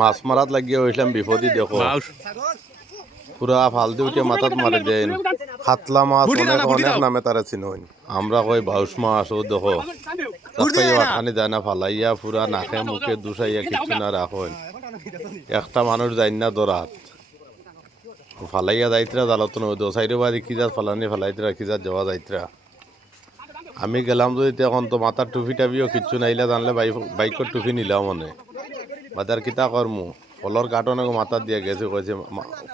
মাছ মারাত লাগিয়ে হইলাম বিপদই দেখো। পুরা ফালতু উঠে মাথাত মারে দেন হাতলা মাছ অনেক অনেক নামে তারা চিনইন আমরা কই বাউস মাছ ও দেখো। তারপরে যায় না ফালাইয়া পুরা নাকে মুখে দুসাইয়া কিছু না রাখেন একটা মানুষ যাই না দরাত ফালাইয়া যাইতরা জালত দো সাইডে বাড়ি কি যাত ফালানি ফালাইতরা কি যাত যাওয়া যাইতরা আমি গেলাম যদি তখন তো মাথার টুপি টাপিও কিচ্ছু নাইলে জানলে বাইকের টুপি নিলাম মনে। বাজার কিতা করমু ফলর কাটনে মাথাত দিয়ে গেছে কইছে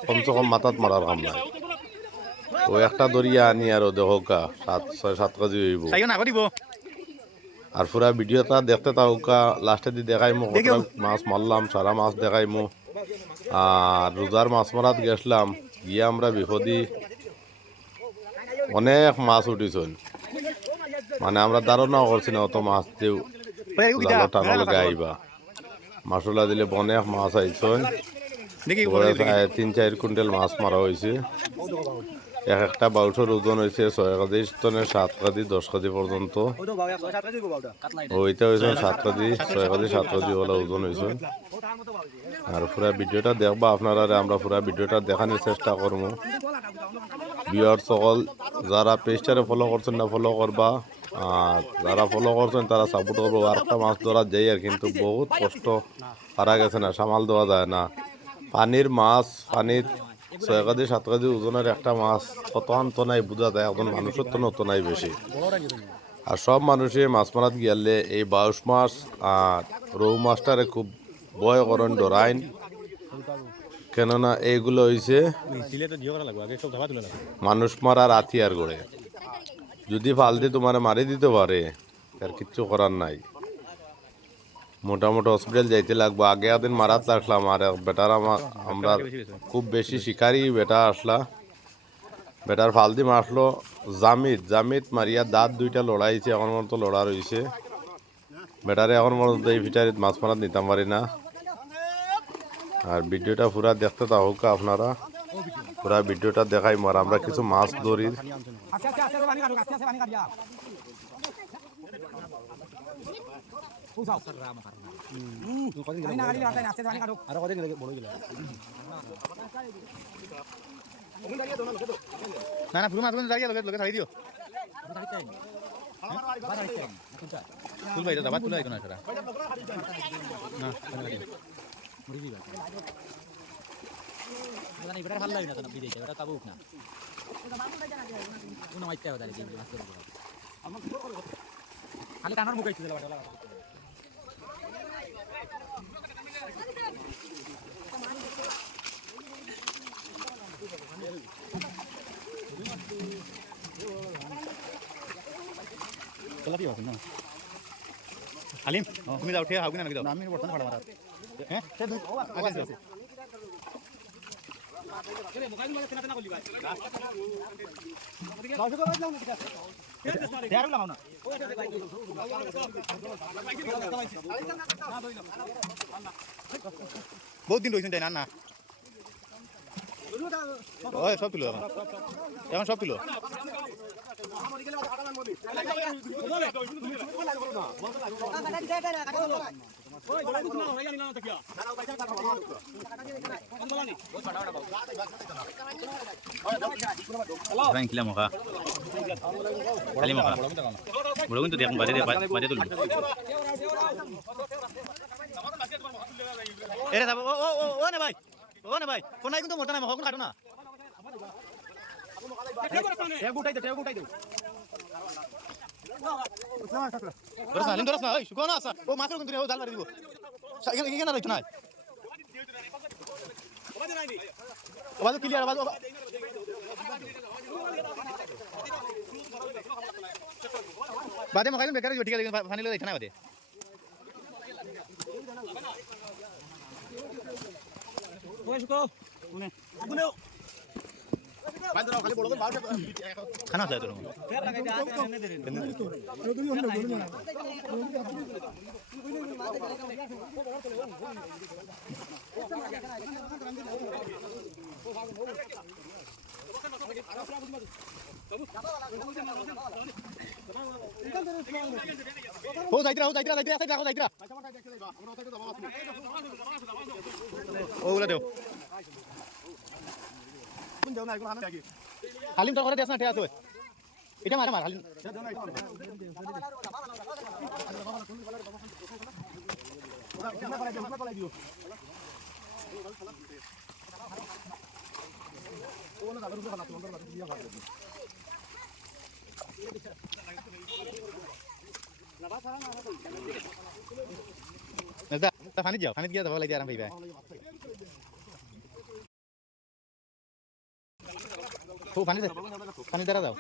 কমসে কম মাথাত মারার কাম নাই। ও একটা দরিয়া আনি আর দেহকা সাত ছয় সাত কেজি হইব। আর পুরা ভিডিওটা দেখতে তাওকা লাস্টে দি দেখাই মু মাছ মারলাম সারা মাছ দেখাই মু আর রোজার মাছ মারাত গেছিলাম গিয়ে আমরা বিপদি। অনেক মাছ উঠিছন মানে আমরা ধারণা করছি না অত মাছ দিও জালো টানলে গাইবা মাছলা দিলে অনেক মাছ প্রায় তিন চার কুইন্টাল মাছ মারা হয়েছে এক একটা বাউসের ওজন হয়েছে ছয় কেজি টনের সাত কেজি দশ কেজি পর্যন্ত ওইটা হয়েছে সাত কেজি ছয় কেজি সাত কেজি হলে ওজন হয়েছে আর পুরা ভিডিওটা দেখবা আপনারা আর আমরা পুরা ভিডিওটা দেখানোর চেষ্টা করব বিয়ার সকল যারা পেজটারে ফলো করছেন না ফলো করবা আর যারা ফলো করছেন তারা সাপোর্ট করব। আর একটা মাছ ধরা যাই আর কিন্তু বহুত কষ্ট। পারা গেছে না সামাল দেওয়া যায় না। পানির মাছ পানির ছয় কেজি সাত কেজি ওজনের একটা মাছ কত আন্ত নাই বোঝা যায় এখন মানুষের তো নত নাই বেশি। আর সব মানুষে মাছ মারাত গিয়ালে এই বাউস মাছ আর রৌ মাছটারে খুব ভয় করেন ডরাইন। কেননা এইগুলো লাগবে মানুষ মারার হাতিয়ার গড়ে। যদি ফালতে তোমার মারি দিতে পারে, তার কিচ্ছু করার নাই। মোটামুটি হসপিটাল যাইতে লাগবো। আগে একদিন মারাত রাখলাম আর বেটার আমার আমরা খুব বেশি শিকারি বেটা আসলা। বেটার ফালদি মারলো, জামিত জামিত মারিয়া দাঁত দুইটা লড়াইছে, এখন মতো লড়া রয়েছে বেটারে এখন মতো এই ফিটারিত মাছ মারাত নিতাম পারি না। আর ভিডিওটা পুরা দেখতে থাকুক আপনারা। পুরা ভিডিওটা দেখাই মার আমরা কিছু মাছ ধরি আরও কদিন বড় গেলে না না পুরো মাছ দাঁড়িয়ে লোকে লোকে ছাড়ি দিও ফুল ভাই দাবা তুলে না সেটা না খালি কানার মুখ আইছিল চলা কি হবে না? হালিম তুমি যাও ঠিক হবে না নাকি যাও আমি বর্তমান ফাড়া মারা হ্যাঁ আগে আছে দেয়ার লাগাও না বহুত দিন রয়েছেন তাই না না? ওই সব তুলো এখন। সব তুলো Sekarang Bro কিন্তু দেখুন বাজে বাজে তুলবি। এরে যাব ও ও ও ও ভাই? ও না ভাই? ফোন কিন্তু মোটা না কাটো না গুটাই দে টেউ গুটাই দে দরস না দরস না ওই শুকো না আসা ও মাত্র কিন্তু ও জাল মারি দিব এখানে রইতো না বাজু ক্লিয়ার আওয়াজ বাদে মখাই বেকার ঠিক আছে পানি লই এখানে বাদে খানা আছে তোর ও যাইতরা ও যাইতরা যাইতরা আছে দেখো যাইতরা ওগুলো দেও হালিম, তোর ঘরে দেখ না, ঠিক আছে। এটা মার মার, হালিম। যা তা পানি যাও পানি গিয়ে যাব লাগে আরাম পাইবা ও পানি দে পানি দ্বারা দাও।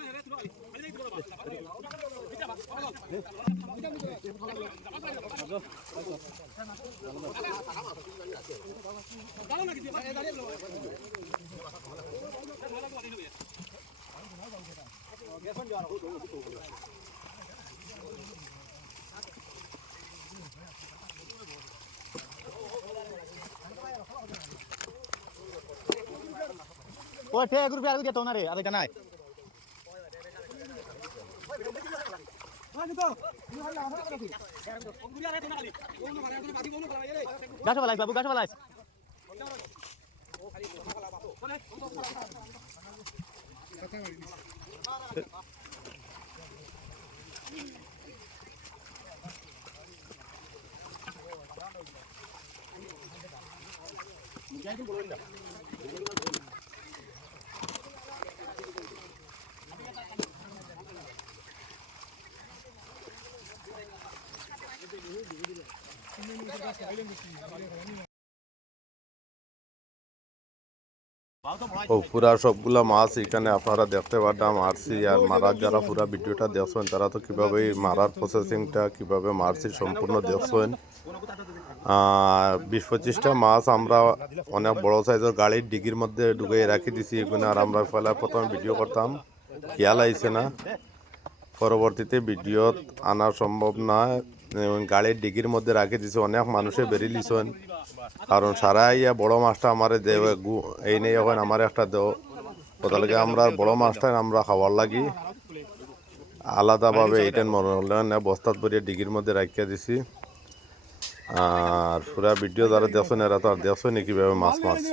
ও ঠে এক রুপিয়া আগে তো না রে আগে জানাই গাছ বলাইস বাবু, গাছ বলাইস ও পুরা সবগুলা মাছ এখানে আপনারা দেখতে পারতাম মারছি আর মারার যারা পুরা ভিডিওটা দেখছেন তারা তো কীভাবে মারার প্রসেসিংটা কীভাবে মারছি সম্পূর্ণ দেখছেন। বিশ পঁচিশটা মাছ আমরা অনেক বড় সাইজের গাড়ির ডিগির মধ্যে ঢুকিয়ে রাখি দিছি এখানে আর আমরা ফেলা প্রথমে ভিডিও করতাম খেয়াল আইছে না। পরবর্তীতে ভিডিও আনা সম্ভব উম, গাড়ির ডিগির মধ্যে রাখে দিছে, অনেক মানুষে বেরিয়ে লিছেন কারণ সারা ইয়া বড় মাছটা আমার এই নেই এখন আমার একটা দেও। আমরা বড় মাছটা আমরা খাওয়ার লাগি। আলাদাভাবে এইটার মনে হলে না বস্তাত ভরিয়ে ডিগির মধ্যে রাখিয়া দিছি। আর পুরা ভিডিও যারা দেখছেন, এরা তো আর দেখছেন কীভাবে মাছ মারছি।